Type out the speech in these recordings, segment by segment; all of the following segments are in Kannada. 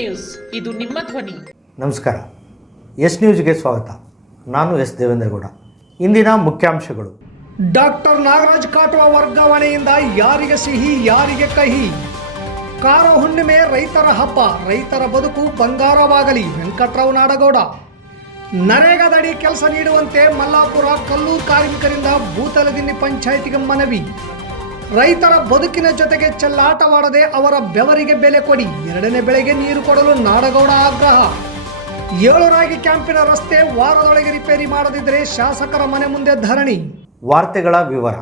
ನ್ಯೂಸ್. ಇದು ನಿಮ್ಮ ಧ್ವನಿ. ನಮಸ್ಕಾರ. ಎಸ್ ನ್ಯೂಸ್ಗೆ ಸ್ವಾಗತ. ನಾನು ಎಸ್ ದೇವೇಂದ್ರಗೌಡ. ಇಂದಿನ ಮುಖ್ಯಾಂಶಗಳು. ಡಾಕ್ಟರ್ ನಾಗರಾಜ್ ಕಾಟುವ ವರ್ಗಾವಣೆಯಿಂದ ಯಾರಿಗೆ ಸಿಹಿ ಯಾರಿಗೆ ಕಹಿ? ಕಾರ ಹುಣ್ಣಿಮೆ ರೈತರ ಹಬ್ಬ. ರೈತರ ಬದುಕು ಬಂಗಾರವಾಗಲಿ. ವೆಂಕಟರಾವ್ ನಾಡಗೌಡ. ನರೇಗಾದಡಿ ಕೆಲಸ ನೀಡುವಂತೆ ಮಲ್ಲಾಪುರ ಕಲ್ಲು ಕಾರ್ಮಿಕರಿಂದ ಭೂತಲದಿನ್ನಿ ಪಂಚಾಯಿತಿಗೆ ಮನವಿ. ರೈತರ ಬದುಕಿನ ಜೊತೆಗೆ ಚೆಲ್ಲಾಟವಾಡದೆ ಅವರ ಬೆವರಿಗೆ ಬೆಲೆ ಕೊಡಿ. ಎರಡನೇ ಬೆಳೆಗೆ ನೀರು ಕೊಡಲು ನಾಡಗೌಡ ಆಗ್ರಹ. ಏಳು ರಾಗಿ ಕ್ಯಾಂಪಿನ ರಸ್ತೆ ವಾರದೊಳಗೆ ರಿಪೇರಿ ಮಾಡದಿದ್ದರೆ ಶಾಸಕರ ಮನೆ ಮುಂದೆ ಧರಣಿ. ವಾರ್ತೆಗಳ ವಿವರ.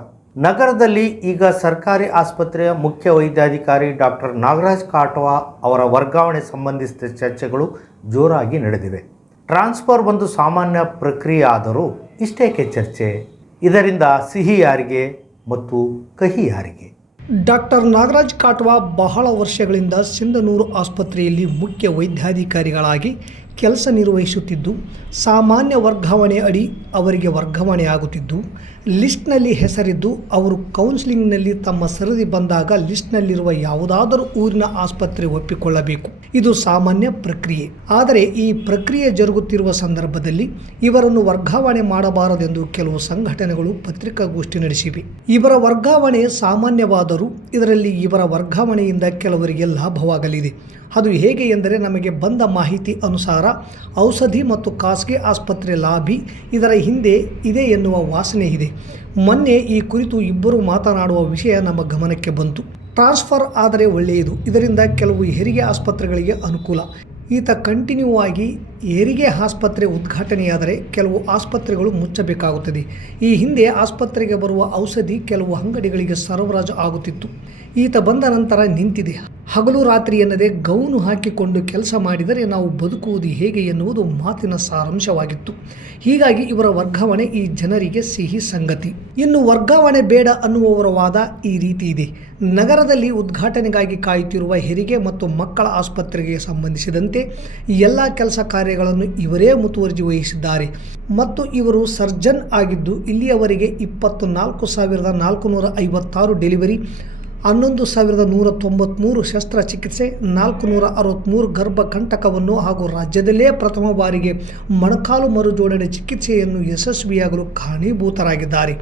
ನಗರದಲ್ಲಿ ಈಗ ಸರ್ಕಾರಿ ಆಸ್ಪತ್ರೆಯ ಮುಖ್ಯ ವೈದ್ಯಾಧಿಕಾರಿ ಡಾಕ್ಟರ್ ನಾಗರಾಜ್ ಕಾಟವಾ ಅವರ ವರ್ಗಾವಣೆ ಸಂಬಂಧಿಸಿದ ಚರ್ಚೆಗಳು ಜೋರಾಗಿ ನಡೆದಿವೆ. ಟ್ರಾನ್ಸ್ಫರ್ ಒಂದು ಸಾಮಾನ್ಯ ಪ್ರಕ್ರಿಯೆ ಆದರೂ ಇಷ್ಟೇಕೆ ಚರ್ಚೆ ಇದರಿಂದ ಸಿಹಿ ಯಾರಿಗೆ ಮತ್ತು ಕಹಿ ಯಾರಿಗೆ ಡಾಕ್ಟರ್ ನಾಗರಾಜ್ ಕಾಟ್ವಾ ಬಹಳ ವರ್ಷಗಳಿಂದ ಸಿಂಧನೂರು ಆಸ್ಪತ್ರೆಯಲ್ಲಿ ಮುಖ್ಯ ವೈದ್ಯಾಧಿಕಾರಿಗಳಾಗಿ ಕೆಲಸ ನಿರ್ವಹಿಸುತ್ತಿದ್ದು, ಸಾಮಾನ್ಯ ವರ್ಗಾವಣೆ ಅಡಿ ಅವರಿಗೆ ವರ್ಗಾವಣೆ ಆಗುತ್ತಿದ್ದು, ಲಿಸ್ಟ್ನಲ್ಲಿ ಹೆಸರಿದ್ದು, ಅವರು ಕೌನ್ಸಿಲಿಂಗ್ನಲ್ಲಿ ತಮ್ಮ ಸರದಿ ಬಂದಾಗ ಲಿಸ್ಟ್ನಲ್ಲಿರುವ ಯಾವುದಾದರೂ ಊರಿನ ಆಸ್ಪತ್ರೆ ಒಪ್ಪಿಕೊಳ್ಳಬೇಕು. ಇದು ಸಾಮಾನ್ಯ ಪ್ರಕ್ರಿಯೆ. ಆದರೆ ಈ ಪ್ರಕ್ರಿಯೆ ಜರುಗುತ್ತಿರುವ ಸಂದರ್ಭದಲ್ಲಿ ಇವರನ್ನು ವರ್ಗಾವಣೆ ಮಾಡಬಾರದೆಂದು ಕೆಲವು ಸಂಘಟನೆಗಳು ಪತ್ರಿಕಾಗೋಷ್ಠಿ ನಡೆಸಿವೆ. ಇವರ ವರ್ಗಾವಣೆ ಸಾಮಾನ್ಯವಾದರೂ ಇದರಲ್ಲಿ ಇವರ ವರ್ಗಾವಣೆಯಿಂದ ಕೆಲವರಿಗೆ ಲಾಭವಾಗಲಿದೆ. ಅದು ಹೇಗೆ ಎಂದರೆ ನಮಗೆ ಬಂದ ಮಾಹಿತಿ ಅನುಸಾರ ಔಷಧಿ ಮತ್ತು ಖಾಸಗಿ ಆಸ್ಪತ್ರೆ ಲಾಭಿ ಇದರ ಹಿಂದೆ ಇದೆ ಎನ್ನುವ ವಾಸನೆ ಇದೆ. ಮೊನ್ನೆ ಈ ಕುರಿತು ಇಬ್ಬರು ಮಾತನಾಡುವ ವಿಷಯ ನಮ್ಮ ಗಮನಕ್ಕೆ ಬಂತು. ಟ್ರಾನ್ಸ್ಫರ್ ಆದರೆ ಒಳ್ಳೆಯದು. ಇದರಿಂದ ಕೆಲವು ಹೆರಿಗೆ ಆಸ್ಪತ್ರೆಗಳಿಗೆ ಅನುಕೂಲ. ಈತ ಕಂಟಿನ್ಯೂ ಆಗಿ ಹೆರಿಗೆ ಆಸ್ಪತ್ರೆ ಉದ್ಘಾಟನೆಯಾದರೆ ಕೆಲವು ಆಸ್ಪತ್ರೆಗಳು ಮುಚ್ಚಬೇಕಾಗುತ್ತದೆ. ಈ ಹಿಂದೆ ಆಸ್ಪತ್ರೆಗೆ ಬರುವ ಔಷಧಿ ಕೆಲವು ಅಂಗಡಿಗಳಿಗೆ ಸರಬರಾಜು ಆಗುತ್ತಿತ್ತು. ಈತ ಬಂದ ನಂತರ ನಿಂತಿದೆ. ಹಗಲು ರಾತ್ರಿ ಎನ್ನದೆ ಗೌನು ಹಾಕಿಕೊಂಡು ಕೆಲಸ ಮಾಡಿದರೆ ನಾವು ಬದುಕುವುದು ಹೇಗೆ ಎನ್ನುವುದು ಮಾತಿನ ಸಾರಾಂಶವಾಗಿತ್ತು. ಹೀಗಾಗಿ ಇವರ ವರ್ಗಾವಣೆ ಈ ಜನರಿಗೆ ಸಿಹಿ ಸಂಗತಿ. ಇನ್ನು ವರ್ಗಾವಣೆ ಬೇಡ ಅನ್ನುವವರ ವಾದ ಈ ರೀತಿ ಇದೆ. ನಗರದಲ್ಲಿ ಉದ್ಘಾಟನೆಗಾಗಿ ಕಾಯುತ್ತಿರುವ ಹೆರಿಗೆ ಮತ್ತು ಮಕ್ಕಳ ಆಸ್ಪತ್ರೆಗೆ ಸಂಬಂಧಿಸಿದಂತೆ ಎಲ್ಲ ಕೆಲಸ ಕಾರ್ಯಗಳನ್ನು ಇವರೇ ಮುತುವರ್ಜಿ ವಹಿಸಿದ್ದಾರೆ. ಮತ್ತು ಇವರು ಸರ್ಜನ್ ಆಗಿದ್ದು, ಇಲ್ಲಿಯವರೆಗೆ ಇಪ್ಪತ್ತು ನಾಲ್ಕು ಸಾವಿರದ ನಾಲ್ಕುನೂರ ಐವತ್ತಾರು ಡೆಲಿವರಿ, ಹನ್ನೊಂದು ಸಾವಿರದ ನೂರ ತೊಂಬತ್ತ್ಮೂರು ಶಸ್ತ್ರಚಿಕಿತ್ಸೆ ನಾಲ್ಕು ನೂರ ಅರವತ್ತ್ಮೂರು ಗರ್ಭಕಂಟಕವನ್ನು ಹಾಗೂ ರಾಜ್ಯದಲ್ಲೇ ಪ್ರಥಮ ಬಾರಿಗೆ ಮೊಣಕಾಲು ಮರುಜೋಡಣೆ ಚಿಕಿತ್ಸೆಯನ್ನು ಯಶಸ್ವಿಯಾಗಲು ಕಾರಣೀಭೂತರಾಗಿದ್ದಾರೆ.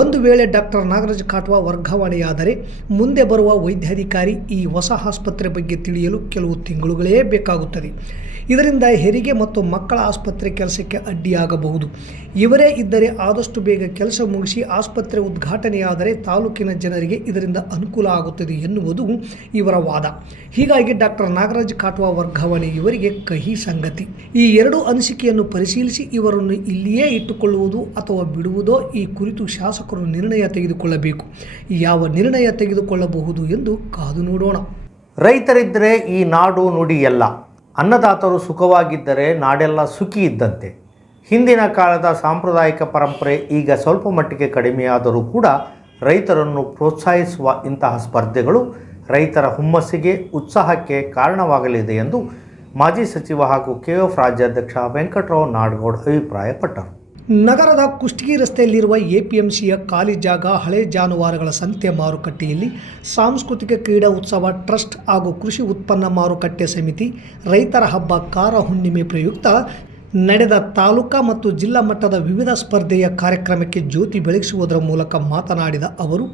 ಒಂದು ವೇಳೆ ಡಾಕ್ಟರ್ ನಾಗರಾಜ್ ಕಾಟ್ವಾ ವರ್ಗಾವಣೆಯಾದರೆ, ಮುಂದೆ ಬರುವ ವೈದ್ಯಾಧಿಕಾರಿ ಈ ಹೊಸ ಆಸ್ಪತ್ರೆ ಬಗ್ಗೆ ತಿಳಿಯಲು ಕೆಲವು ತಿಂಗಳುಗಳೇ ಬೇಕಾಗುತ್ತದೆ. ಇದರಿಂದ ಹೆರಿಗೆ ಮತ್ತು ಮಕ್ಕಳ ಆಸ್ಪತ್ರೆ ಕೆಲಸಕ್ಕೆ ಅಡ್ಡಿಯಾಗಬಹುದು. ಇವರೇ ಇದ್ದರೆ ಆದಷ್ಟು ಬೇಗ ಕೆಲಸ ಮುಗಿಸಿ ಆಸ್ಪತ್ರೆ ಉದ್ಘಾಟನೆಯಾದರೆ ತಾಲೂಕಿನ ಜನರಿಗೆ ಇದರಿಂದ ಅನುಕೂಲ ಆಗುತ್ತದೆ ಎನ್ನುವುದು ಇವರ ವಾದ. ಹೀಗಾಗಿ ಡಾಕ್ಟರ್ ನಾಗರಾಜ್ ಕಾಟ್ವಾ ವರ್ಗಾವಣೆ ಇವರಿಗೆ ಕಹಿ ಸಂಗತಿ. ಈ ಎರಡು ಅನಿಸಿಕೆಯನ್ನು ಪರಿಶೀಲಿಸಿ ಇವರನ್ನು ಇಲ್ಲಿಯೇ ಇಟ್ಟುಕೊಳ್ಳುವುದು ಅಥವಾ ಬಿಡುವುದೋ ಈ ಕುರಿತು ಶಾಸಕರು ನಿರ್ಣಯ ತೆಗೆದುಕೊಳ್ಳಬೇಕು. ಯಾವ ನಿರ್ಣಯ ತೆಗೆದುಕೊಳ್ಳಬಹುದು ಎಂದು ಕಾದು ನೋಡೋಣ. ರೈತರಿದ್ದರೆ ಈ ನಾಡು ನುಡಿ ಎಲ್ಲ. ಅನ್ನದಾತರು ಸುಖವಾಗಿದ್ದರೆ ನಾಡೆಲ್ಲ ಸುಖಿ ಇದ್ದಂತೆ. ಹಿಂದಿನ ಕಾಲದ ಸಾಂಪ್ರದಾಯಿಕ ಪರಂಪರೆ ಈಗ ಸ್ವಲ್ಪ ಮಟ್ಟಿಗೆ ಕಡಿಮೆಯಾದರೂ ಕೂಡ ರೈತರನ್ನು ಪ್ರೋತ್ಸಾಹಿಸುವ ಇಂತಹ ಸ್ಪರ್ಧೆಗಳು ರೈತರ ಹುಮ್ಮಸ್ಸಿಗೆ, ಉತ್ಸಾಹಕ್ಕೆ ಕಾರಣವಾಗಲಿದೆ ಎಂದು ಮಾಜಿ ಸಚಿವ ಹಾಗೂ ಕೆಎಫ್ ರಾಜ್ಯಾಧ್ಯಕ್ಷ ವೆಂಕಟರಾವ್ ನಾಡಗೌಡ ಅಭಿಪ್ರಾಯಪಟ್ಟರು. ನಗರದ ಕುಷ್ಟಗಿ ರಸ್ತೆಯಲ್ಲಿರುವ ಎಪಿಎಂಸಿಯ ಖಾಲಿ ಜಾಗ ಹಳೆ ಜಾನುವಾರುಗಳ ಸಂತೆ ಮಾರುಕಟ್ಟೆಯಲ್ಲಿ ಸಾಂಸ್ಕೃತಿಕ ಕ್ರೀಡಾ ಉತ್ಸವ ಟ್ರಸ್ಟ್ ಹಾಗೂ ಕೃಷಿ ಉತ್ಪನ್ನ ಮಾರುಕಟ್ಟೆ ಸಮಿತಿ, ರೈತರ ಹಬ್ಬ ಕಾರ ಹುಣ್ಣಿಮೆ ಪ್ರಯುಕ್ತ ನಡೆದ ತಾಲೂಕಾ ಮತ್ತು ಜಿಲ್ಲಾ ಮಟ್ಟದ ವಿವಿಧ ಸ್ಪರ್ಧೆಯ ಕಾರ್ಯಕ್ರಮಕ್ಕೆ ಜ್ಯೋತಿ ಬೆಳಗಿಸುವುದರ ಮೂಲಕ ಮಾತನಾಡಿದ ಅವರು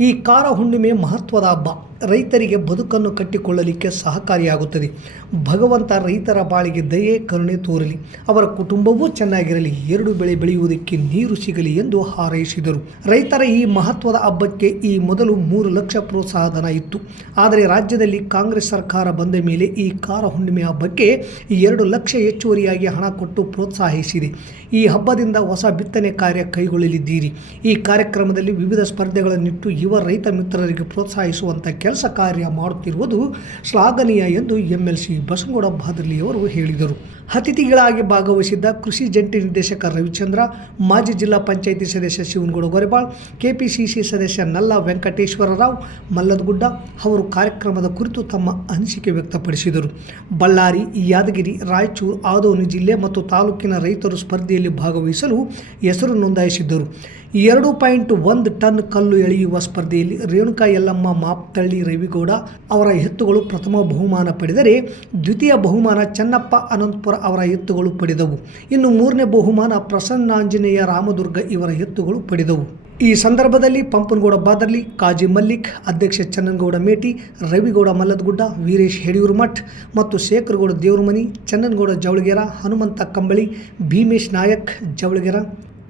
ಈ ಕಾರ ಹುಣ್ಣಿಮೆ ಮಹತ್ವದ ಹಬ್ಬ. ರೈತರಿಗೆ ಬದುಕನ್ನು ಕಟ್ಟಿಕೊಳ್ಳಲಿಕ್ಕೆ ಸಹಕಾರಿಯಾಗುತ್ತದೆ. ಭಗವಂತ ರೈತರ ಬಾಳಿಗೆ ದಯೆ, ಕರುಣೆ ತೋರಲಿ. ಅವರ ಕುಟುಂಬವೂ ಚೆನ್ನಾಗಿರಲಿ. ಎರಡು ಬೆಳೆ ಬೆಳೆಯುವುದಕ್ಕೆ ನೀರು ಸಿಗಲಿ ಎಂದು ಹಾರೈಸಿದರು. ರೈತರ ಈ ಮಹತ್ವದ ಹಬ್ಬಕ್ಕೆ ಈ ಮೊದಲು ಮೂರು ಲಕ್ಷ ಪ್ರೋತ್ಸಾಹಧನ ಇತ್ತು. ಆದರೆ ರಾಜ್ಯದಲ್ಲಿ ಕಾಂಗ್ರೆಸ್ ಸರ್ಕಾರ ಬಂದ ಮೇಲೆ ಈ ಕಾರ ಹುಣ್ಣಿಮೆ ಹಬ್ಬಕ್ಕೆ ಎರಡು ಲಕ್ಷ ಹೆಚ್ಚುವರಿಯಾಗಿ ಹಣ ಕೊಟ್ಟು ಪ್ರೋತ್ಸಾಹಿಸಿದೆ. ಈ ಹಬ್ಬದಿಂದ ಹೊಸ ಬಿತ್ತನೆ ಕಾರ್ಯ ಕೈಗೊಳ್ಳಲಿದ್ದೀರಿ. ಈ ಕಾರ್ಯಕ್ರಮದಲ್ಲಿ ವಿವಿಧ ಸ್ಪರ್ಧೆಗಳನ್ನಿಟ್ಟು ಯುವ ರೈತ ಮಿತ್ರರಿಗೆ ಪ್ರೋತ್ಸಾಹಿಸುವಂಥ ಕೆಲಸ ಕಾರ್ಯ ಮಾಡುತ್ತಿರುವುದು ಶ್ಲಾಘನೀಯ ಎಂದು ಎಂ ಎಲ್ ಸಿ ಬಸನಗೌಡ ಭಾದ್ರಲಿಯವರು ಹೇಳಿದರು. ಅತಿಥಿಗಳಾಗಿ ಭಾಗವಹಿಸಿದ್ದ ಕೃಷಿ ಜಂಟಿ ನಿರ್ದೇಶಕ ರವಿಚಂದ್ರ, ಮಾಜಿ ಜಿಲ್ಲಾ ಪಂಚಾಯಿತಿ ಸದಸ್ಯ ಶಿವನಗೌಡ ಗೊರೆಬಾಳ್, ಕೆಪಿಸಿಸಿ ಸದಸ್ಯ ನಲ್ಲ ವೆಂಕಟೇಶ್ವರರಾವ್, ಮಲ್ಲದಗುಡ್ಡ ಅವರು ಕಾರ್ಯಕ್ರಮದ ಕುರಿತು ತಮ್ಮ ಅನಿಸಿಕೆ ವ್ಯಕ್ತಪಡಿಸಿದರು. ಬಳ್ಳಾರಿ, ಯಾದಗಿರಿ, ರಾಯಚೂರು, ಆದೋನಿ ಜಿಲ್ಲೆ ಮತ್ತು ತಾಲೂಕಿನ ರೈತರು ಸ್ಪರ್ಧೆಯಲ್ಲಿ ಭಾಗವಹಿಸಲು ಹೆಸರು ನೋಂದಾಯಿಸಿದ್ದರು. ಎರಡು ಪಾಯಿಂಟ್ ಒಂದು ಟನ್ ಕಲ್ಲು ಎಳೆಯುವ ಸ್ಪರ್ಧೆಯಲ್ಲಿ ರೇಣುಕಾ ಯಲ್ಲಮ್ಮ, ಮಾಪ್ತಳ್ಳಿ ರವಿಗೌಡ ಅವರ ಎತ್ತುಗಳು ಪ್ರಥಮ ಬಹುಮಾನ ಪಡೆದರೆ ದ್ವಿತೀಯ ಬಹುಮಾನ ಚನ್ನಪ್ಪ ಅನಂತಪುರ ಅವರ ಎತ್ತುಗಳು ಪಡೆದವು. ಇನ್ನು ಮೂರನೇ ಬಹುಮಾನ ಪ್ರಸನ್ನಾಂಜನೇಯ ರಾಮದುರ್ಗ ಇವರ ಎತ್ತುಗಳು ಪಡೆದವು. ಈ ಸಂದರ್ಭದಲ್ಲಿ ಪಂಪನಗೌಡ ಬಾದರ್ಲಿ, ಕಾಜಿ ಮಲ್ಲಿಕ್, ಅಧ್ಯಕ್ಷ ಚನ್ನನಗೌಡ ಮೇಟಿ, ರವಿಗೌಡ ಮಲ್ಲದಗುಡ್ಡ, ವೀರೇಶ್ ಯಡಿಯೂರ್ಮಠ್ ಮತ್ತು ಶೇಖರಗೌಡ ದೇವರಮನಿ, ಚನ್ನನಗೌಡ ಜವಳಗೆರ, ಹನುಮಂತ ಕಂಬಳಿ, ಭೀಮೇಶ್ ನಾಯಕ್ ಜವಳಗೆರ,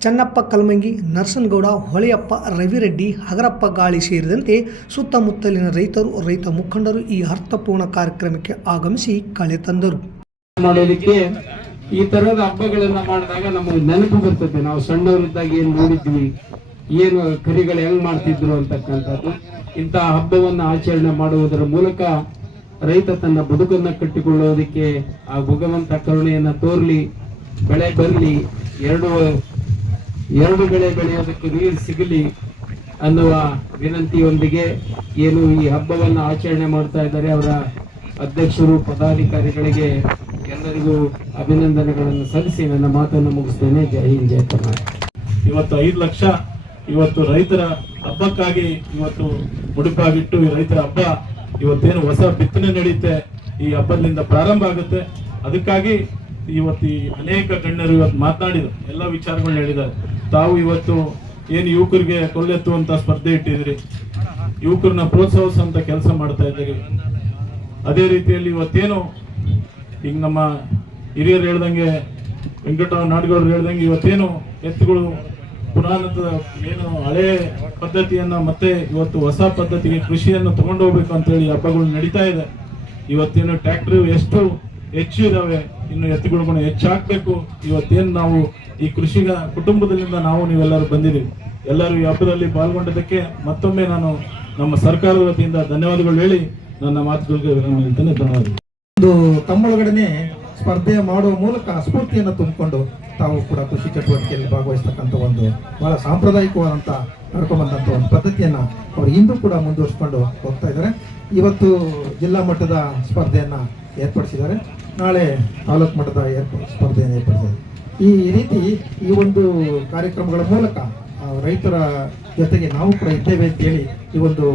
ಚನ್ನಪ್ಪ ಕಲ್ಮಂಗಿ, ನರಸನಗೌಡ, ಹೊಳೆಯಪ್ಪ ರವಿರೆಡ್ಡಿ, ಹಗರಪ್ಪ ಗಾಳಿ ಸೇರಿದಂತೆ ಸುತ್ತಮುತ್ತಲಿನ ರೈತರು, ರೈತ ಮುಖಂಡರು ಈ ಅರ್ಥಪೂರ್ಣ ಕಾರ್ಯಕ್ರಮಕ್ಕೆ ಆಗಮಿಸಿ ಕಳೆ ತಂದರು. ಮಾಡೋದಕ್ಕೆ ಈ ತರದ ಹಬ್ಬಗಳನ್ನ ಮಾಡಿದಾಗ ನಮಗೆ ನೆನಪು ಬರ್ತದೆ. ನಾವು ಸಣ್ಣವರಿದ್ದಾಗ ಏನ್ ನೋಡಿದ್ವಿ, ಏನು ಕರಿಗಳು ಹೆಂಗ್ ಮಾಡ್ತಿದ್ರು ಅಂತಕ್ಕಂಥದ್ದು. ಇಂತಹ ಹಬ್ಬವನ್ನ ಆಚರಣೆ ಮಾಡುವುದರ ಮೂಲಕ ರೈತ ತನ್ನ ಬದುಕನ್ನ ಕಟ್ಟಿಕೊಳ್ಳೋದಕ್ಕೆ ಆ ಭಗವಂತ ಕರುಣೆಯನ್ನ ತೋರ್ಲಿ, ಬೆಳೆ ಬರಲಿ, ಎರಡು ಎರಡು ಬೆಳೆ ಬೆಳೆಯೋದಕ್ಕೆ ನೀರು ಸಿಗಲಿ ಅನ್ನುವ ವಿನಂತಿಯೊಂದಿಗೆ ಏನು ಈ ಹಬ್ಬವನ್ನ ಆಚರಣೆ ಮಾಡ್ತಾ ಇದ್ದಾರೆ. ಅವರ ಅಧ್ಯಕ್ಷರು, ಪದಾಧಿಕಾರಿಗಳಿಗೆ ಎಲ್ಲರಿಗೂ ಅಭಿನಂದನೆಗಳನ್ನು ಸಲ್ಲಿಸಿ ನನ್ನ ಮಾತನ್ನು ಮುಗಿಸ್ತೇನೆ. ಜೈ ಹಿಂದ್, ಜೈ ಕರ್ನಾಟಕ. ಇವತ್ತು ಐದು ಲಕ್ಷ, ಇವತ್ತು ರೈತರ ಹಬ್ಬಕ್ಕಾಗಿ ಇವತ್ತು ಮುಡುಪಾಗಿಟ್ಟು ಈ ರೈತರ ಹಬ್ಬ ಇವತ್ತೇನು ಹೊಸ ಬಿತ್ತನೆ ನಡೆಯುತ್ತೆ, ಈ ಹಬ್ಬದಿಂದ ಪ್ರಾರಂಭ ಆಗುತ್ತೆ. ಅದಕ್ಕಾಗಿ ಇವತ್ತು ಈ ಅನೇಕ ಗಣ್ಯರು ಇವತ್ತು ಮಾತನಾಡಿದ್ರು. ಎಲ್ಲ ವಿಚಾರಗಳನ್ನ ಹೇಳಿದ್ದಾರೆ. ತಾವು ಇವತ್ತು ಏನು ಯುವಕರಿಗೆ ಕೊಲ್ಲೆತ್ತುವಂತ ಸ್ಪರ್ಧೆ ಇಟ್ಟಿದ್ರಿ ಯುವಕರನ್ನ ಪ್ರೋತ್ಸಾಹಿಸುವಂತ ಕೆಲಸ ಮಾಡ್ತಾ ಇದ್ದೀರಿ. ಅದೇ ರೀತಿಯಲ್ಲಿ ಇವತ್ತೇನು ಈಗ ನಮ್ಮ ಹಿರಿಯರು ಹೇಳ್ದಂಗೆ ವೆಂಕಟರಾವ್ ನಾಡಗೌಡರು ಹೇಳ್ದಂಗೆ ಇವತ್ತೇನು ಎತ್ತುಗಳು ಪುರಾಣದ ಏನು ಹಳೆ ಪದ್ಧತಿಯನ್ನ ಮತ್ತೆ ಇವತ್ತು ಹೊಸ ಪದ್ಧತಿಗೆ ಕೃಷಿಯನ್ನು ತಗೊಂಡು ಹೋಗ್ಬೇಕು ಅಂತೇಳಿ ಹಬ್ಬಗಳು ನಡೀತಾ ಇದೆ. ಇವತ್ತೇನು ಟ್ರ್ಯಾಕ್ಟರ್ ಎಷ್ಟು ಹೆಚ್ಚು ಇದ್ದಾವೆ ಇನ್ನು ಎತ್ತುಗಳು ಹೆಚ್ಚಾಗಬೇಕು, ಇವತ್ತೇನು ನಾವು ಈ ಕೃಷಿಗ ಕುಟುಂಬದಲ್ಲಿಂದ ನಾವು ನೀವೆಲ್ಲರೂ ಬಂದಿದ್ದೀವಿ. ಎಲ್ಲರೂ ಈ ಹಬ್ಬದಲ್ಲಿ ಪಾಲ್ಗೊಂಡಿದ್ದಕ್ಕೆ ಮತ್ತೊಮ್ಮೆ ನಾನು ನಮ್ಮ ಸರ್ಕಾರದ ವತಿಯಿಂದ ಧನ್ಯವಾದಗಳು ಹೇಳಿ ನನ್ನ ಮಾತುಗಳಿಗೆ ವಿರಾಮ ಧನ್ಯವಾದಗಳು. ಒಂದು ತಮ್ಮೊಳಗಡೆನೆ ಸ್ಪರ್ಧೆ ಮಾಡುವ ಮೂಲಕ ಸ್ಫೂರ್ತಿಯನ್ನು ತುಂಬಿಕೊಂಡು ತಾವು ಕೂಡ ಕೃಷಿ ಚಟುವಟಿಕೆಯಲ್ಲಿ ಭಾಗವಹಿಸ್ತಕ್ಕಂಥ ಒಂದು ಬಹಳ ಸಾಂಪ್ರದಾಯಿಕವಾದಂಥ ನಡ್ಕೊಂಡ್ಬಂದಂಥ ಒಂದು ಪದ್ಧತಿಯನ್ನು ಅವರು ಇಂದು ಕೂಡ ಮುಂದುವರಿಸ್ಕೊಂಡು ಹೋಗ್ತಾ ಇದ್ದಾರೆ. ಇವತ್ತು ಜಿಲ್ಲಾ ಮಟ್ಟದ ಸ್ಪರ್ಧೆಯನ್ನು ಏರ್ಪಡಿಸಿದ್ದಾರೆ. ನಾಳೆ ತಾಲೂಕು ಮಟ್ಟದ ಏರ್ಪ, ಸ್ಪರ್ಧೆಯನ್ನು ಏರ್ಪಡಿಸಿದ್ದಾರೆ. ಈ ರೀತಿ ಈ ಒಂದು ಕಾರ್ಯಕ್ರಮಗಳ ಮೂಲಕ ರೈತರ ಜೊತೆಗೆ ನಾವು ಕೂಡ ಇದ್ದೇವೆ ಅಂತೇಳಿ ಈ ಒಂದು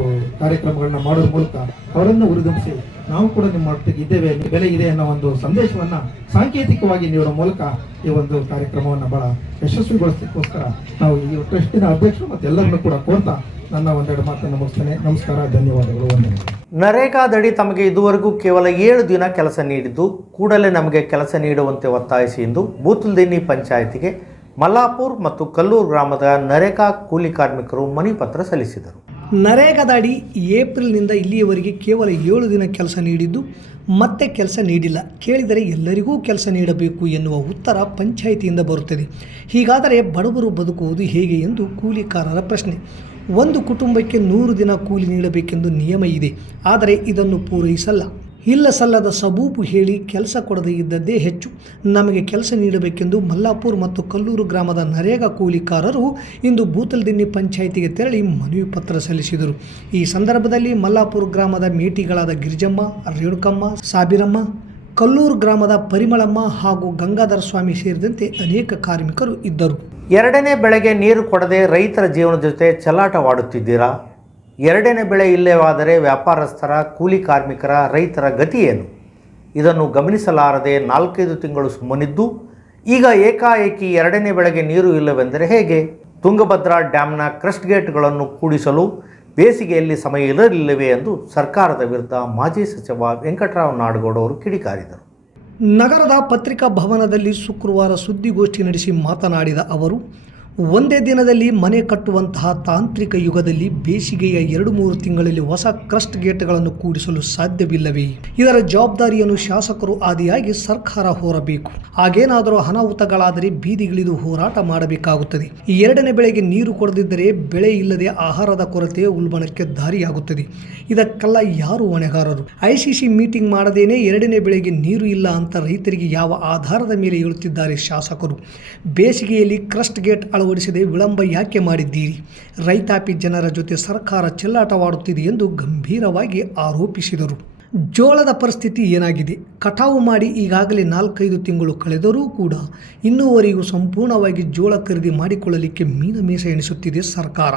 ಕಾರ್ಯಕ್ರಮಗಳನ್ನ ಮಾಡೋದ್ರ ಮೂಲಕ ಅವರನ್ನು ಉರಿದುಂಬಿಸಿ ನಾವು ಕೂಡ ನಿಮ್ಮ ಮಟ್ಟಿಗೆ ಇದ್ದೇವೆ ಬೆಲೆ ಇದೆ ಅನ್ನೋ ಒಂದು ಸಂದೇಶವನ್ನ ಸಾಂಕೇತಿಕವಾಗಿ ನೀಡೋ ಮೂಲಕ ಈ ಒಂದು ಕಾರ್ಯಕ್ರಮವನ್ನು ಬಹಳ ಯಶಸ್ವಿಗೊಳಿಸಲಿಕ್ಕೋಸ್ಕರ ನಾವು ಈ ಟ್ರಸ್ಟಿನ ಅಧ್ಯಕ್ಷರು ಮತ್ತು ಎಲ್ಲರನ್ನು ಕೂಡ ಕೋರ್ತಾ ನನ್ನ ಒಂದೆರಡು ಮಾತನ್ನು ಮುಗಿಸ್ತೇನೆ. ನಮಸ್ಕಾರ, ಧನ್ಯವಾದಗಳು, ವಂದನೆಗಳು. ನರೇಗಾದಡಿ ತಮಗೆ ಇದುವರೆಗೂ ಕೇವಲ ಏಳು ದಿನ ಕೆಲಸ ನೀಡಿದ್ದು, ಕೂಡಲೇ ನಮಗೆ ಕೆಲಸ ನೀಡುವಂತೆ ಒತ್ತಾಯಿಸಿ ಎಂದು ಬೂತುಲ್ದಿನ್ನಿ ಪಂಚಾಯಿತಿಗೆ ಮಲ್ಲಾಪುರ್ ಮತ್ತು ಕಲ್ಲೂರು ಗ್ರಾಮದ ನರೇಗಾ ಕೂಲಿ ಕಾರ್ಮಿಕರು ಮನಿಪತ್ರ ಸಲ್ಲಿಸಿದರು. ಸಲ್ಲಿಸಿದರು ನರೇಗಾದಡಿ ಏಪ್ರಿಲ್ನಿಂದ ಇಲ್ಲಿಯವರೆಗೆ ಕೇವಲ ಏಳು ದಿನ ಕೆಲಸ ನೀಡಿದ್ದು ಮತ್ತೆ ಕೆಲಸ ನೀಡಿಲ್ಲ. ಕೇಳಿದರೆ ಎಲ್ಲರಿಗೂ ಕೆಲಸ ನೀಡಬೇಕು ಎನ್ನುವ ಉತ್ತರ ಪಂಚಾಯಿತಿಯಿಂದ ಬರುತ್ತದೆ. ಹೀಗಾದರೆ ಬಡವರು ಬದುಕುವುದು ಹೇಗೆ ಎಂದು ಕೂಲಿಕಾರರ ಪ್ರಶ್ನೆ. ಒಂದು ಕುಟುಂಬಕ್ಕೆ ನೂರು ದಿನ ಕೂಲಿ ನೀಡಬೇಕೆಂದು ನಿಯಮ ಇದೆ. ಆದರೆ ಇದನ್ನು ಪೂರೈಸಲ್ಲ. ಇಲ್ಲ ಸಲ್ಲದ ಸಬೂಬು ಹೇಳಿ ಕೆಲಸ ಕೊಡದೇ ಇದ್ದದ್ದೇ ಹೆಚ್ಚು. ನಮಗೆ ಕೆಲಸ ನೀಡಬೇಕೆಂದು ಮಲ್ಲಾಪುರ್ ಮತ್ತು ಕಲ್ಲೂರು ಗ್ರಾಮದ ನರೇಗಾ ಕೂಲಿಕಾರರು ಇಂದು ಭೂತಲ್ದಿನ್ನಿ ಪಂಚಾಯಿತಿಗೆ ತೆರಳಿ ಮನವಿ ಪತ್ರ ಸಲ್ಲಿಸಿದರು. ಈ ಸಂದರ್ಭದಲ್ಲಿ ಮಲ್ಲಾಪುರ ಗ್ರಾಮದ ಮೇಟಿಗಳಾದ ಗಿರಿಜಮ್ಮ, ರೇಣುಕಮ್ಮ, ಸಾಬಿರಮ್ಮ, ಕಲ್ಲೂರು ಗ್ರಾಮದ ಪರಿಮಳಮ್ಮ ಹಾಗೂ ಗಂಗಾಧರ ಸ್ವಾಮಿ ಸೇರಿದಂತೆ ಅನೇಕ ಕಾರ್ಮಿಕರು ಇದ್ದರು. ಎರಡನೇ ಬೆಳೆಗೆ ನೀರು ಕೊಡದೆ ರೈತರ ಜೀವನದ ಜೊತೆ ಚೆಲ್ಲಾಟವಾಡುತ್ತಿದ್ದೀರಾ? ಎರಡನೇ ಬೆಳೆ ಇಲ್ಲವಾದರೆ ವ್ಯಾಪಾರಸ್ಥರ, ಕೂಲಿ ಕಾರ್ಮಿಕರ, ರೈತರ ಗತಿ ಏನು? ಇದನ್ನು ಗಮನಿಸಲಾರದೆ ನಾಲ್ಕೈದು ತಿಂಗಳು ಸುಮ್ಮನಿದ್ದು, ಈಗ ಏಕಾಏಕಿ ಎರಡನೇ ಬೆಳೆಗೆ ನೀರು ಇಲ್ಲವೆಂದರೆ ಹೇಗೆ? ತುಂಗಭದ್ರಾ ಡ್ಯಾಮ್ನ ಕ್ರಸ್ಟ್ ಗೇಟ್ಗಳನ್ನು ಕೂಡಿಸಲು ಬೇಸಿಗೆಯಲ್ಲಿ ಸಮಯ ಇರಲಿಲ್ಲವೇ ಎಂದು ಸರ್ಕಾರದ ವಿರುದ್ಧ ಮಾಜಿ ಸಚಿವ ವೆಂಕಟರಾವ್ ನಾಡಗೌಡ ಅವರು ಕಿಡಿಕಾರಿದರು. ನಗರದ ಪತ್ರಿಕಾ ಭವನದಲ್ಲಿ ಶುಕ್ರವಾರ ಸುದ್ದಿಗೋಷ್ಠಿ ನಡೆಸಿ ಮಾತನಾಡಿದ ಅವರು ಒಂದೇ ದಿನದಲ್ಲಿ ಮನೆ ಕಟ್ಟುವಂತಹ ತಾಂತ್ರಿಕ ಯುಗದಲ್ಲಿ ಬೇಸಿಗೆಯ ಎರಡು ಮೂರು ತಿಂಗಳಲ್ಲಿ ಹೊಸ ಕ್ರಸ್ಟ್ ಗೇಟ್ಗಳನ್ನು ಕೂಡಿಸಲು ಸಾಧ್ಯವಿಲ್ಲವೇ? ಇದರ ಜವಾಬ್ದಾರಿಯನ್ನು ಶಾಸಕರು ಆದಿಯಾಗಿ ಸರ್ಕಾರ ಹೊರಬೇಕು. ಹಾಗೇನಾದರೂ ಅನಾಹುತಗಳಾದರೆ ಬೀದಿಗಿಳಿದು ಹೋರಾಟ ಮಾಡಬೇಕಾಗುತ್ತದೆ. ಈ ಎರಡನೇ ಬೆಳೆಗೆ ನೀರು ಕೊಡದಿದ್ದರೆ ಬೆಳೆ ಇಲ್ಲದೆ ಆಹಾರದ ಕೊರತೆ ಉಲ್ಬಣಕ್ಕೆ ದಾರಿಯಾಗುತ್ತದೆ. ಇದಕ್ಕೆಲ್ಲ ಯಾರು ಹೊಣೆಗಾರರು? ಐಸಿಸಿ ಮೀಟಿಂಗ್ ಮಾಡದೇನೆ ಎರಡನೇ ಬೆಳೆಗೆ ನೀರು ಇಲ್ಲ ಅಂತ ರೈತರಿಗೆ ಯಾವ ಆಧಾರದ ಮೇಲೆ ಹೇಳುತ್ತಿದ್ದಾರೆ ಶಾಸಕರು? ಬೇಸಿಗೆಯಲ್ಲಿ ಕ್ರಸ್ಟ್ ಗೇಟ್ ಅಳವಡಿಸದೆ ವಿಳಂಬ ಯಾಕೆ ಮಾಡಿದ್ದೀರಿ? ರೈತಾಪಿ ಜನರ ಜೊತೆ ಸರ್ಕಾರ ಚೆಲ್ಲಾಟವಾಡುತ್ತಿದೆ ಎಂದು ಗಂಭೀರವಾಗಿ ಆರೋಪಿಸಿದರು. ಜೋಳದ ಪರಿಸ್ಥಿತಿ ಏನಾಗಿದೆ? ಕಟಾವು ಮಾಡಿ ಈಗಾಗಲೇ ನಾಲ್ಕೈದು ತಿಂಗಳು ಕಳೆದರೂ ಕೂಡ ಇನ್ನೂವರೆಗೂ ಸಂಪೂರ್ಣವಾಗಿ ಜೋಳ ಖರೀದಿ ಮಾಡಿಕೊಳ್ಳಲಿಕ್ಕೆ ಮೀನ ಮೀಸ ಎಣಿಸುತ್ತಿದೆ ಸರ್ಕಾರ.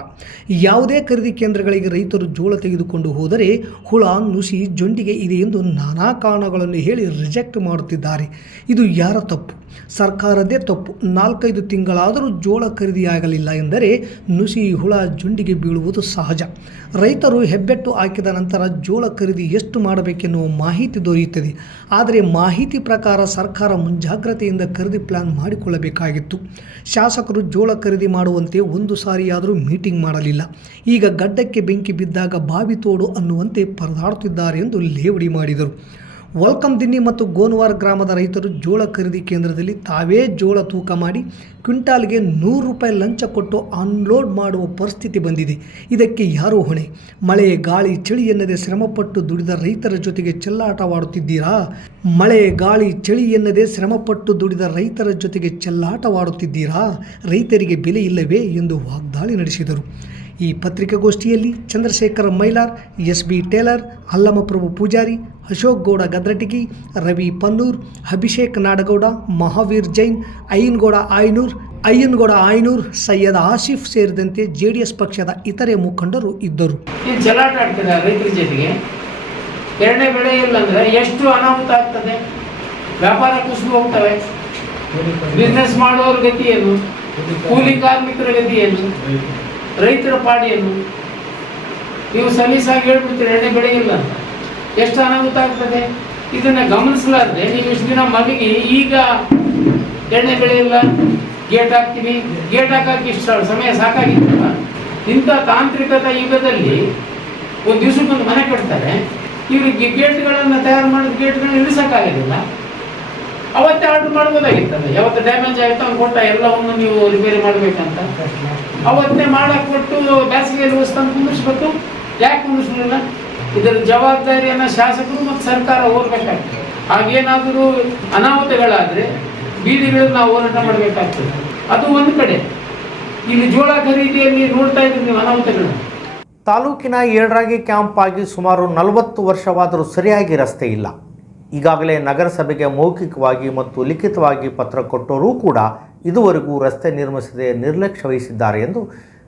ಯಾವುದೇ ಖರೀದಿ ಕೇಂದ್ರಗಳಿಗೆ ರೈತರು ಜೋಳ ತೆಗೆದುಕೊಂಡು ಹೋದರೆ ಹುಳ, ನುಸಿ, ಜೊಂಡಿಗೆ ಇದೆ ಎಂದು ನಾನಾ ಕಾರಣಗಳನ್ನು ಹೇಳಿ ರಿಜೆಕ್ಟ್ ಮಾಡುತ್ತಿದ್ದಾರೆ. ಇದು ಯಾರ ತಪ್ಪು? ಸರ್ಕಾರದೇ ತಪ್ಪು. ನಾಲ್ಕೈದು ತಿಂಗಳಾದರೂ ಜೋಳ ಖರೀದಿಯಾಗಲಿಲ್ಲ ಎಂದರೆ ನುಸಿ ಹುಳ ಜುಂಡಿಗೆ ಬೀಳುವುದು ಸಹಜ. ರೈತರು ಹೆಬ್ಬೆಟ್ಟು ಹಾಕಿದ ನಂತರ ಜೋಳ ಖರೀದಿ ಎಷ್ಟು ಮಾಡಬೇಕೆನ್ನುವ ಮಾಹಿತಿ ದೊರೆಯುತ್ತದೆ. ಆದರೆ ಮಾಹಿತಿ ಪ್ರಕಾರ ಸರ್ಕಾರ ಮುಂಜಾಗ್ರತೆಯಿಂದ ಖರೀದಿ ಪ್ಲಾನ್ ಮಾಡಿಕೊಳ್ಳಬೇಕಾಗಿತ್ತು. ಶಾಸಕರು ಜೋಳ ಖರೀದಿ ಮಾಡುವಂತೆ ಒಂದು ಸಾರಿಯಾದರೂ ಮೀಟಿಂಗ್ ಮಾಡಲಿಲ್ಲ. ಈಗ ಗಡ್ಡಕ್ಕೆ ಬೆಂಕಿ ಬಿದ್ದಾಗ ಬಾವಿ ತೋಡು ಅನ್ನುವಂತೆ ಪರದಾಡುತ್ತಿದ್ದಾರೆ ಎಂದು ಲೇವಡಿ ಮಾಡಿದರು. ವಲ್ಕಮ್ ದಿನ್ನಿ ಮತ್ತು ಗೋನ್ವಾರ್ ಗ್ರಾಮದ ರೈತರು ಜೋಳ ಖರೀದಿ ಕೇಂದ್ರದಲ್ಲಿ ತಾವೇ ಜೋಳ ತೂಕ ಮಾಡಿ ಕ್ವಿಂಟಾಲ್ಗೆ ನೂರು ರೂಪಾಯಿ ಲಂಚ ಕೊಟ್ಟು ಅನ್ಲೋಡ್ ಮಾಡುವ ಪರಿಸ್ಥಿತಿ ಬಂದಿದೆ. ಇದಕ್ಕೆ ಯಾರು ಹೊಣೆ? ಮಳೆ, ಗಾಳಿ, ಚಳಿ ಎನ್ನದೆ ಶ್ರಮಪಟ್ಟು ದುಡಿದ ರೈತರ ಜೊತೆಗೆ ಚೆಲ್ಲಾಟವಾಡುತ್ತಿದ್ದೀರಾ? ಮಳೆ, ಗಾಳಿ, ಚಳಿ ಎನ್ನದೆ ಶ್ರಮಪಟ್ಟು ದುಡಿದ ರೈತರ ಜೊತೆಗೆ ಚೆಲ್ಲಾಟವಾಡುತ್ತಿದ್ದೀರಾ? ರೈತರಿಗೆ ಬೆಲೆ ಇಲ್ಲವೇ ಎಂದು ವಾಗ್ದಾಳಿ ನಡೆಸಿದರು. ಈ ಪತ್ರಿಕಾಗೋಷ್ಠಿಯಲ್ಲಿ Chandrashekhar Mylar S B Tailor Allamaprabhu Pujari Ashok Gowda Gadratigi Ravi Pannur Abhishek Nadagouda Mahaveer Jain Ayyangouda Aynur Ayyangouda Aynur Syed Asif ಸೇರಿದಂತೆ ಜೆಡಿಎಸ್ ಪಕ್ಷದ ಇತರೆ ಮುಖಂಡರು ಇದ್ದರು. ರೈತರ ಜೊತೆಗೆ. ಎರಡನೇ ಬೆಳೆ ಇಲ್ಲ ಅಂದ್ರೆ ಎಷ್ಟು ಅನಾಹುತ ಆಗ್ತದೆ? ವ್ಯಾಪಾರ ಕುಸಿದು ಹೋಗ್ತವೆ. ಬಿಸ್ನೆಸ್ ಮಾಡೋರ ಗತಿ ಏನು? ಕೂಲಿ ಕಾರ್ಮಿಕರ ಗತಿ ಏನು? ರೈತರ ಪಾಡಿಯನ್ನು ನೀವು ಸಲೀಸಾಗಿ ಹೇಳ್ಬಿಡ್ತೀರಿ, ಎಣ್ಣೆ ಬೆಳೆಯಿಲ್ಲ ಎಷ್ಟು ಅನಾಹುತ ಆಗ್ತದೆ? ಇದನ್ನು ಗಮನಿಸಲಾರ್ದೆ ನೀವು ಇಷ್ಟು ದಿನ ಮಲಗಿ, ಈಗ ಎಣ್ಣೆ ಬೆಳೆಯಿಲ್ಲ, ಗೇಟ್ ಹಾಕ್ತೀವಿ. ಗೇಟ್ ಹಾಕಕ್ಕೆ ಇಷ್ಟು ಸಮಯ ಸಾಕಾಗಿತ್ತಲ್ಲ? ಇಂಥ ತಾಂತ್ರಿಕತಾ ಯುಗದಲ್ಲಿ ಒಂದು ದಿವಸಕ್ಕೊಂದು ಮನೆ ಕಟ್ತಾರೆ. ಇವರಿಗೆ ಗೇಟ್ಗಳನ್ನು ತಯಾರು ಮಾಡಿದ ಗೇಟ್ಗಳನ್ನ ನಿಲ್ಲಿಸಕ್ಕಾಗೋದಿಲ್ಲ ಅವತ್ತೇ ಆರ್ಡರ್ ಮಾಡ್ಬೋದಾಗಿತ್ತಲ್ಲ ಯಾವತ್ತು ಡ್ಯಾಮೇಜ್ ಆಯ್ತು ಅವ್ನು ಕೊಟ್ಟ ಎಲ್ಲವನ್ನು ನೀವು ರಿಪೇರಿ ಮಾಡ್ಬೇಕಂತ. ಅವತ್ತೇ ಮಾಡಕ್ ಕೊಟ್ಟು ಬ್ಯಾಸಿಗೆ ವಸ್ತು ಕುಂದಿಸ್ಬೇಕು ಯಾಕೆ ಕುಂದಿಸ್ಲಿಲ್ಲ ಇದರ ಜವಾಬ್ದಾರಿಯನ್ನು ಶಾಸಕರು ಮತ್ತು ಸರ್ಕಾರ ಹೋಗ್ಬೇಕಾಗ್ತದೆ ಹಾಗೇನಾದರೂ ಅನಾಹುತಗಳಾದರೆ ಬೀದಿಗಳು ನಾವು ಹೋರಾಟ ಮಾಡಬೇಕಾಗ್ತದೆ. ಅದು ಒಂದು ಕಡೆ. ಇಲ್ಲಿ ಜೋಳ ಖರೀದಿಯಲ್ಲಿ ನೋಡ್ತಾ ಇದ್ದೀವಿ ನೀವು ಅನಾಹುತಗಳು. ತಾಲೂಕಿನ ಏಳರಾಗಿ ಕ್ಯಾಂಪ್ ಆಗಿ ಸುಮಾರು ನಲವತ್ತು ವರ್ಷವಾದರೂ ಸರಿಯಾಗಿ ರಸ್ತೆ ಇಲ್ಲ. ಈಗಾಗಲೇ ನಗರಸಭೆಗೆ ಮೌಖಿಕವಾಗಿ ಮತ್ತು ಲಿಖಿತವಾಗಿ ಪತ್ರ ಕೊಟ್ಟರೂ ಕೂಡ ಇದುವರೆಗೂ ರಸ್ತೆ ನಿರ್ಮಿಸದೆ ನಿರ್ಲಕ್ಷ್ಯ ವಹಿಸಿದ್ದಾರೆ ಎಂದು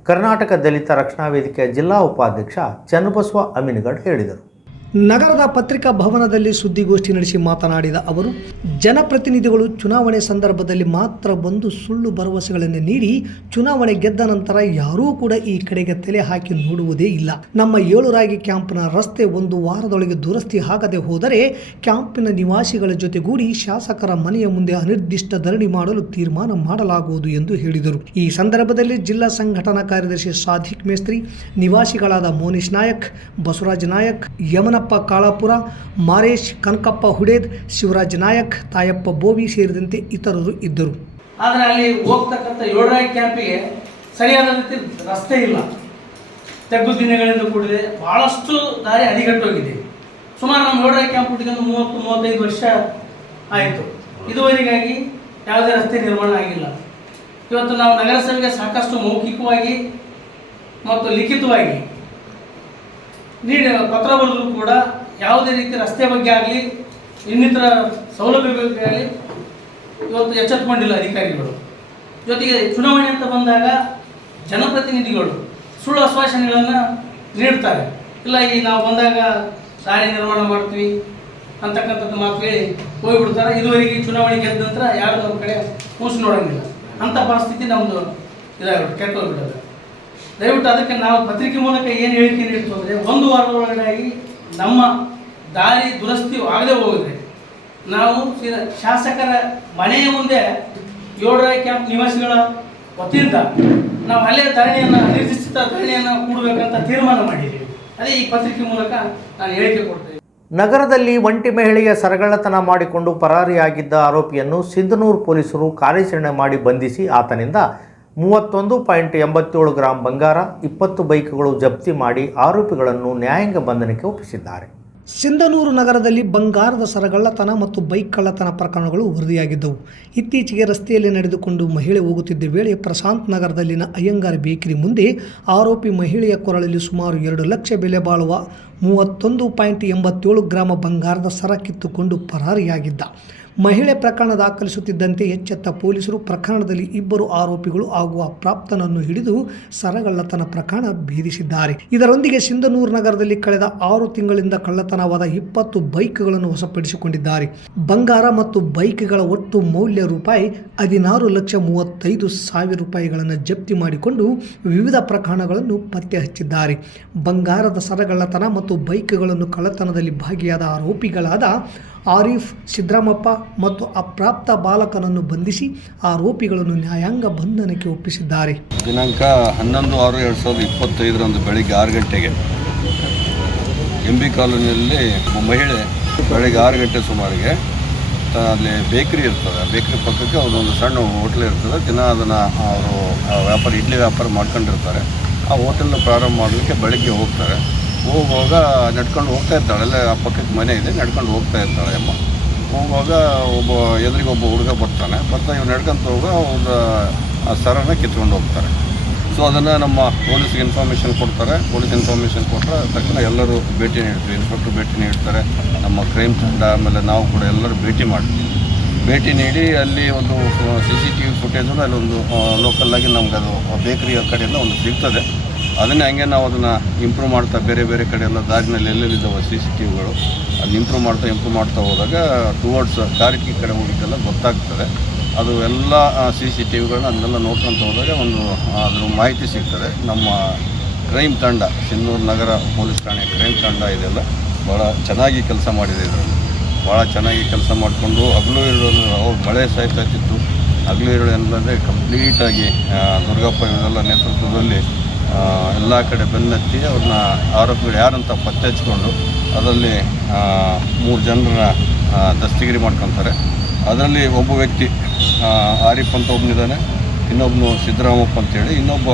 ಕರ್ನಾಟಕ ದಲಿತ ರಕ್ಷಣಾ ವೇದಿಕೆಯ ಜಿಲ್ಲಾ ಉಪಾಧ್ಯಕ್ಷ ಚನ್ನಬಸವ ಅಮೀನ್ಗಢ್ ಹೇಳಿದರು. ನಗರದ ಪತ್ರಿಕಾ ಭವನದಲ್ಲಿ ಸುದ್ದಿಗೋಷ್ಠಿ ನಡೆಸಿ ಮಾತನಾಡಿದ ಅವರು, ಜನಪ್ರತಿನಿಧಿಗಳು ಚುನಾವಣೆ ಸಂದರ್ಭದಲ್ಲಿ ಮಾತ್ರ ಬಂದು ಸುಳ್ಳು ಭರವಸೆಗಳನ್ನು ನೀಡಿ ಚುನಾವಣೆ ಗೆದ್ದ ನಂತರ ಯಾರೂ ಕೂಡ ಈ ಕಡೆಗೆ ತಲೆ ಹಾಕಿ ನೋಡುವುದೇ ಇಲ್ಲ. ನಮ್ಮ ಏಳುರಾಗಿ ಕ್ಯಾಂಪ್ನ ರಸ್ತೆ ಒಂದು ವಾರದೊಳಗೆ ದುರಸ್ತಿ ಆಗದೆ ಹೋದರೆ ಕ್ಯಾಂಪಿನ ನಿವಾಸಿಗಳ ಜೊತೆಗೂಡಿ ಶಾಸಕರ ಮನೆಯ ಮುಂದೆ ಅನಿರ್ದಿಷ್ಟ ಧರಣಿ ಮಾಡಲು ತೀರ್ಮಾನ ಮಾಡಲಾಗುವುದು ಎಂದು ಹೇಳಿದರು. ಈ ಸಂದರ್ಭದಲ್ಲಿ ಜಿಲ್ಲಾ ಸಂಘಟನಾ ಕಾರ್ಯದರ್ಶಿ ಸಾಧಿಕ್ ಮೇಸ್ತ್ರಿ, ನಿವಾಸಿಗಳಾದ ಮೋನಿಶ್ ನಾಯಕ್, ಬಸವರಾಜ್ ನಾಯಕ್ ಯಮನಪ್ಪ ಕಾಳಾಪುರ, ಮಾರೇಶ್, ಕನಕಪ್ಪ ಹುಡೇದ್, ಶಿವರಾಜ್ ನಾಯಕ್, ತಾಯಪ್ಪ ಬೋವಿ ಸೇರಿದಂತೆ ಇತರರು ಇದ್ದರು. ಆದರೆ ಅಲ್ಲಿ ಹೋಗ್ತಕ್ಕಂಥ ಏಳನೇ ಕ್ಯಾಂಪಿಗೆ ಸರಿಯಾದ ರೀತಿ ರಸ್ತೆ ಇಲ್ಲ. ತೆಗ್ಗು ದಿನಗಳಿಂದ ಕೂಡಿದೆ ಭಾಳಷ್ಟು ದಾರಿ ಅಡಿಗಟ್ಟೋಗಿದೆ. ಸುಮಾರು ನಮ್ಮ ಏಳನೇ ಕ್ಯಾಂಪ್ ಹುಟ್ಟಿಕೊಂಡು ಮೂವತ್ತು, ಮೂವತ್ತೈದು ವರ್ಷ ಆಯಿತು. ಇದುವರೆಗಾಗಿ ಯಾವುದೇ ರಸ್ತೆ ನಿರ್ಮಾಣ ಆಗಿಲ್ಲ. ಇವತ್ತು ನಾವು ನಗರಸಭೆಗೆ ಸಾಕಷ್ಟು ಮೌಖಿಕವಾಗಿ ಮತ್ತು ಲಿಖಿತವಾಗಿ ನೀಡಿ ಪತ್ರ ಬರೆದರೂ ಕೂಡ ಯಾವುದೇ ರೀತಿ ರಸ್ತೆ ಬಗ್ಗೆ ಆಗಲಿ, ಇನ್ನಿತರ ಸೌಲಭ್ಯ ಬಗ್ಗೆ ಆಗಲಿ ಇವತ್ತು ಎಚ್ಚೆತ್ತುಕೊಂಡಿಲ್ಲ ಅಧಿಕಾರಿಗಳು. ಜೊತೆಗೆ ಚುನಾವಣೆ ಅಂತ ಬಂದಾಗ ಜನಪ್ರತಿನಿಧಿಗಳು ಸುಳ್ಳು ಆಶ್ವಾಸನೆಗಳನ್ನು ನೀಡ್ತಾರೆ. ಇಲ್ಲ, ಈ ನಾವು ಬಂದಾಗ ದಾರಿ ನಿರ್ಮಾಣ ಮಾಡ್ತೀವಿ ಅಂತಕ್ಕಂಥದ್ದು ಮಾತು ಹೇಳಿ ಹೋಗಿಬಿಡ್ತಾರೆ. ಇದುವರೆಗೆ ಚುನಾವಣೆ ಗೆದ್ದ ನಂತರ ಯಾರು ನಮ್ಮ ಕಡೆ ಮೂಸು ನೋಡಂಗಿಲ್ಲ. ಅಂಥ ಪರಿಸ್ಥಿತಿ ನಮ್ಮದು ಇದಾಗ್ಬಿಟ್ಟು ಕೆಟ್ಟೋಗ್ಬಿಟ್ಟದೆ ದಯವಿಟ್ಟು ಅದಕ್ಕೆ ನಾವು ಪತ್ರಿಕೆ ಮೂಲಕ ಏನು ಹೇಳಿಕೆ ನೀಡ್ತು ಒಂದು ವಾರದ ಒಳಗಡೆಯಾಗಿ ನಮ್ಮ ದಾರಿ ದುರಸ್ತಿ ಆಗದೆ ಹೋಗಿದೆ. ನಾವು ಶಾಸಕರ ಮನೆಯ ಮುಂದೆ ಏಳರಾಯಿ ಕ್ಯಾಂಪ್ ನಿವಾಸಿಗಳ ವತಿಯಿಂದ ನಾವು ಅಲ್ಲೇ ಧರಣಿಯನ್ನು, ನಿರ್ದಿಷ್ಟ ಧರಣಿಯನ್ನು ಕೂಡಬೇಕಂತ ತೀರ್ಮಾನ ಮಾಡಿದ್ದೀವಿ. ಅದೇ ಈ ಪತ್ರಿಕೆ ಮೂಲಕ ನಾನು ಹೇಳಿಕೆ ಕೊಡ್ತೇನೆ. ನಗರದಲ್ಲಿ ಒಂಟಿ ಮಹಿಳೆಯ ಸರಗಳ್ಳತನ ಮಾಡಿಕೊಂಡು ಪರಾರಿಯಾಗಿದ್ದ ಆರೋಪಿಯನ್ನು ಸಿಂಧನೂರು ಪೊಲೀಸರು ಕಾರ್ಯಾಚರಣೆ ಮಾಡಿ ಬಂಧಿಸಿ ಆತನಿಂದ ಮೂವತ್ತೊಂದು ಪಾಯಿಂಟ್ ಎಂಬತ್ತೇಳು ಗ್ರಾಂ ಬಂಗಾರ, ಇಪ್ಪತ್ತು ಬೈಕ್ಗಳು ಜಪ್ತಿ ಮಾಡಿ ಆರೋಪಿಗಳನ್ನು ನ್ಯಾಯಾಂಗ ಬಂಧನಕ್ಕೆ ಒಪ್ಪಿಸಿದ್ದಾರೆ. ಸಿಂಧನೂರು ನಗರದಲ್ಲಿ ಬಂಗಾರದ ಸರಗಳ್ಳತನ ಮತ್ತು ಬೈಕ್ ಕಳ್ಳತನ ಪ್ರಕರಣಗಳು ವರದಿಯಾಗಿದ್ದವು. ಇತ್ತೀಚೆಗೆ ರಸ್ತೆಯಲ್ಲಿ ನಡೆದುಕೊಂಡು ಮಹಿಳೆ ಹೋಗುತ್ತಿದ್ದ ವೇಳೆ ಪ್ರಶಾಂತ್ ನಗರದಲ್ಲಿನ ಅಯ್ಯಂಗಾರ್ ಬೇಕರಿ ಮುಂದೆ ಆರೋಪಿ ಮಹಿಳೆಯ ಕೊರಳಲ್ಲಿ ಸುಮಾರು ಎರಡು ಲಕ್ಷ ಬೆಲೆ ಬಾಳುವ ಮೂವತ್ತೊಂದು ಪಾಯಿಂಟ್ ಎಂಬತ್ತೇಳು ಗ್ರಾಮ ಬಂಗಾರದ ಸರ ಕಿತ್ತುಕೊಂಡು ಪರಾರಿಯಾಗಿದ್ದ. ಮಹಿಳೆ ಪ್ರಕರಣ ದಾಖಲಿಸುತ್ತಿದ್ದಂತೆ ಎಚ್ಚೆತ್ತ ಪೊಲೀಸರು ಪ್ರಕರಣದಲ್ಲಿ ಇಬ್ಬರು ಆರೋಪಿಗಳು ಹಾಗೂ ಅಪ್ರಾಪ್ತನನ್ನು ಹಿಡಿದು ಸರಗಳ್ಳತನ ಪ್ರಕರಣ ಭೇದಿಸಿದ್ದಾರೆ. ಇದರೊಂದಿಗೆ ಸಿಂಧನೂರು ನಗರದಲ್ಲಿ ಕಳೆದ ಆರು ತಿಂಗಳಿಂದ ಕಳ್ಳತನವಾದ ಇಪ್ಪತ್ತು ಬೈಕ್ಗಳನ್ನು ವಶಪಡಿಸಿಕೊಂಡಿದ್ದಾರೆ. ಬಂಗಾರ ಮತ್ತು ಬೈಕ್ಗಳ ಒಟ್ಟು ಮೌಲ್ಯ ರೂಪಾಯಿ ಹದಿನಾರು ಲಕ್ಷ ಮೂವತ್ತೈದು ಸಾವಿರ ರೂಪಾಯಿಗಳನ್ನು ಜಪ್ತಿ ಮಾಡಿಕೊಂಡು ವಿವಿಧ ಪ್ರಕರಣಗಳನ್ನು ಪತ್ತೆ ಹಚ್ಚಿದ್ದಾರೆ ಬಂಗಾರದ ಸರಗಳ್ಳತನ ಮತ್ತು ಬೈಕ್ಗಳನ್ನು ಕಳ್ಳತನದಲ್ಲಿ ಭಾಗಿಯಾದ ಆರೋಪಿಗಳಾದ ಆರಿಫ್, ಸಿದ್ದರಾಮಪ್ಪ ಮತ್ತು ಅಪ್ರಾಪ್ತ ಬಾಲಕನನ್ನು ಬಂಧಿಸಿ ಆರೋಪಿಗಳನ್ನು ನ್ಯಾಯಾಂಗ ಬಂಧನಕ್ಕೆ ಒಪ್ಪಿಸಿದ್ದಾರೆ. ದಿನಾಂಕ ಹನ್ನೊಂದು ಆರು ಎರಡು ಸಾವಿರದ ಇಪ್ಪತ್ತೈದರಂದು ಬೆಳಿಗ್ಗೆ ಆರು ಗಂಟೆಗೆ ಎಂ ಬಿ ಕಾಲೋನಿಯಲ್ಲಿ ಮಹಿಳೆ ಬೆಳಗ್ಗೆ ಆರು ಗಂಟೆ ಸುಮಾರಿಗೆ ಅಲ್ಲಿ ಬೇಕ್ರಿ ಇರ್ತದೆ. ಬೇಕ್ರಿ ಪಕ್ಕಕ್ಕೆ ಅವರೊಂದು ಸಣ್ಣ ಹೋಟ್ಲ್ ಇರ್ತದೆ. ದಿನ ಅದನ್ನು ಅವರು ವ್ಯಾಪಾರ, ಇಡ್ಲಿ ವ್ಯಾಪಾರ ಮಾಡ್ಕೊಂಡಿರ್ತಾರೆ. ಆ ಹೋಟೆಲ್ನ ಪ್ರಾರಂಭ ಮಾಡಲಿಕ್ಕೆ ಬೆಳಗ್ಗೆ ಹೋಗ್ತಾರೆ. ಹೋಗುವಾಗ ನಡ್ಕೊಂಡು ಹೋಗ್ತಾ ಇರ್ತಾಳೆ ಅಲ್ಲೇ ಆ ಪಕ್ಕಕ್ಕೆ ಮನೆ ಇದೆ ನಡ್ಕೊಂಡು ಹೋಗ್ತಾ ಇರ್ತಾಳೆ ಅಮ್ಮ ಹೋಗುವಾಗ ಒಬ್ಬ ಎದುರಿಗೆ ಒಬ್ಬ ಹುಡುಗ ಬರ್ತಾನೆ ಬರ್ತಾ ಇವ್ರು ನಡ್ಕೊಂತ ಹೋಗ ಒಂದು ಆ ಸರನ ಕಿತ್ಕೊಂಡು ಹೋಗ್ತಾರೆ ಸೊ ಅದನ್ನು ನಮ್ಮ ಪೊಲೀಸ್ಗೆ ಇನ್ಫಾರ್ಮೇಷನ್ ಕೊಡ್ತಾರೆ ಪೊಲೀಸ್ ಇನ್ಫಾರ್ಮೇಷನ್ ಕೊಟ್ಟರೆ ತಕ್ಷಣ ಎಲ್ಲರೂ ಭೇಟಿ ನೀಡ್ತೀವಿ ಇನ್ಸ್ಪೆಕ್ಟರ್ ಭೇಟಿ ನೀಡ್ತಾರೆ ನಮ್ಮ ಕ್ರೈಮ್ ತಂಡ ಆಮೇಲೆ ನಾವು ಕೂಡ ಎಲ್ಲರೂ ಭೇಟಿ ಮಾಡ್ತೀವಿ ಭೇಟಿ ನೀಡಿ ಅಲ್ಲಿ ಒಂದು ಸಿ ಸಿ ಟಿ ವಿ ಅಲ್ಲಿ ಅಲ್ಲೊಂದು ಲೋಕಲ್ಲಾಗಿ ನಮ್ಗೆ ಅದು ಬೇಕರಿ ಕಡೆಯಿಂದ ಒಂದು ಸಿಗ್ತದೆ ಅದನ್ನೇ ಹಂಗೆ ನಾವು ಅದನ್ನು ಇಂಪ್ರೂವ್ ಮಾಡ್ತಾ ಬೇರೆ ಬೇರೆ ಕಡೆ ಎಲ್ಲ ದಾರಿನಲ್ಲಿ ಎಲ್ಲೆಲ್ಲಿದ್ದಾವೆ ಸಿ ಸಿ ಟಿ ವಿಗಳು ಅದನ್ನ ಇಂಪ್ರೂವ್ ಮಾಡ್ತಾ ಇಂಪ್ರೂವ್ ಮಾಡ್ತಾ ಹೋದಾಗ ಟುವರ್ಡ್ಸ್ ಕಾರಿಕಿ ಕಡೆ ಹೋಗಿದ್ದೆಲ್ಲ ಗೊತ್ತಾಗ್ತದೆ. ಅದು ಎಲ್ಲ ಸಿ ಸಿ ಟಿ ವಿಗಳನ್ನ ಅದನ್ನೆಲ್ಲ ನೋಡ್ಕೊಂತ ಹೋದಾಗ ಒಂದು ಅದ್ರ ಮಾಹಿತಿ ಸಿಗ್ತದೆ. ನಮ್ಮ ಕ್ರೈಮ್ ತಂಡ ಸಿನ್ನೂರು ನಗರ ಪೊಲೀಸ್ ಠಾಣೆ ಕ್ರೈಮ್ ತಂಡ ಇದೆಲ್ಲ ಭಾಳ ಚೆನ್ನಾಗಿ ಕೆಲಸ ಮಾಡಿದೆ ಇದರಲ್ಲಿ. ಭಾಳ ಚೆನ್ನಾಗಿ ಕೆಲಸ ಮಾಡಿಕೊಂಡು ಹಗಲು ಇರೋದು ಅವ್ರು ಮಳೆ ಸಾಯ್ತಾಯಿತ್ತು ಹಗಲು ಇರೋದು ಏನಂದರೆ ಕಂಪ್ಲೀಟಾಗಿ ದುರ್ಗಪ್ಪ ಇವರೆಲ್ಲ ನೇತೃತ್ವದಲ್ಲಿ ಎಲ್ಲ ಕಡೆ ಬೆನ್ನತ್ತಿ ಅವ್ರನ್ನ ಆರೋಪಿಗಳು ಯಾರಂತ ಪತ್ತೆ ಹಚ್ಕೊಂಡು ಅದರಲ್ಲಿ ಮೂರು ಜನರ ದಸ್ತಿಗಿರಿ ಮಾಡ್ಕೊತಾರೆ. ಅದರಲ್ಲಿ ಒಬ್ಬ ವ್ಯಕ್ತಿ ಆರಿಫ್ ಅಂತ ಒಬ್ಬನಿದ್ದಾನೆ ಇನ್ನೊಬ್ಬನು ಸಿದ್ದರಾಮಪ್ಪ ಅಂತೇಳಿ ಇನ್ನೊಬ್ಬ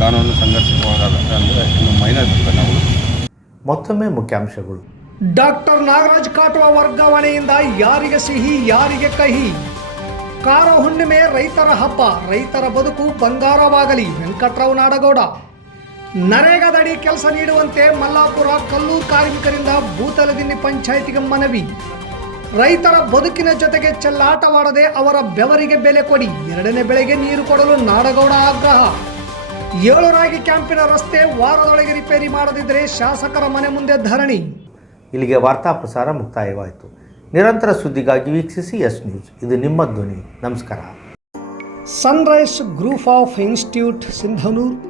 ಕಾನೂನು ಸಂಘರ್ಷಕ್ಕೆ ಒಳಗಾದ ಅಂದರೆ ಇನ್ನು ಮೈನರ್ ಇರ್ತಾನೆ ಅವರು ಮತ್ತೊಮ್ಮೆ ಮುಖ್ಯಾಂಶಗಳು. ಡಾಕ್ಟರ್ ನಾಗರಾಜ್ ಕಾಟುವ ವರ್ಗಾವಣೆಯಿಂದ ಯಾರಿಗೆ ಸಿಹಿ ಯಾರಿಗೆ ಕಹಿ? ಕಾರ ಹುಣ್ಣಿಮೆ ರೈತರ ಹಬ್ಬ ರೈತರ ಬದುಕು ಬಂಗಾರವಾಗಲಿ. ವೆಂಕಟರಾವ್ ನಾಡಗೌಡ ನರೇಗಾದಡಿ ಕೆಲಸ ನೀಡುವಂತೆ ಮಲ್ಲಾಪುರ ಕಲ್ಲು ಕಾರ್ಮಿಕರಿಂದ ಭೂತಲದಿನ್ನಿ ಪಂಚಾಯಿತಿಗೆ ಮನವಿ. ರೈತರ ಬದುಕಿನ ಜೊತೆಗೆ ಚೆಲ್ಲಾಟವಾಡದೆ ಅವರ ಬೆವರಿಗೆ ಬೆಲೆ ಕೊಡಿ. ಎರಡನೇ ಬೆಳೆಗೆ ನೀರು ಕೊಡಲು ನಾಡಗೌಡ ಆಗ್ರಹ. ಏಳು ರಾಗಿ ಕ್ಯಾಂಪಿನ ರಸ್ತೆ ವಾರದೊಳಗೆ ರಿಪೇರಿ ಮಾಡದಿದ್ದರೆ ಶಾಸಕರ ಮನೆ ಮುಂದೆ ಧರಣಿ. ಇಲ್ಲಿಗೆ ವಾರ್ತಾ ಪ್ರಸಾರ ಮುಕ್ತಾಯವಾಯಿತು. ನಿರಂತರ ಸುದ್ದಿಗಾಗಿ ವೀಕ್ಷಿಸಿ ಎಸ್ ನ್ಯೂಸ್. ಇದು ನಿಮ್ಮ ಧ್ವನಿ. ನಮಸ್ಕಾರ. Sunrise group of institute Sindhanur.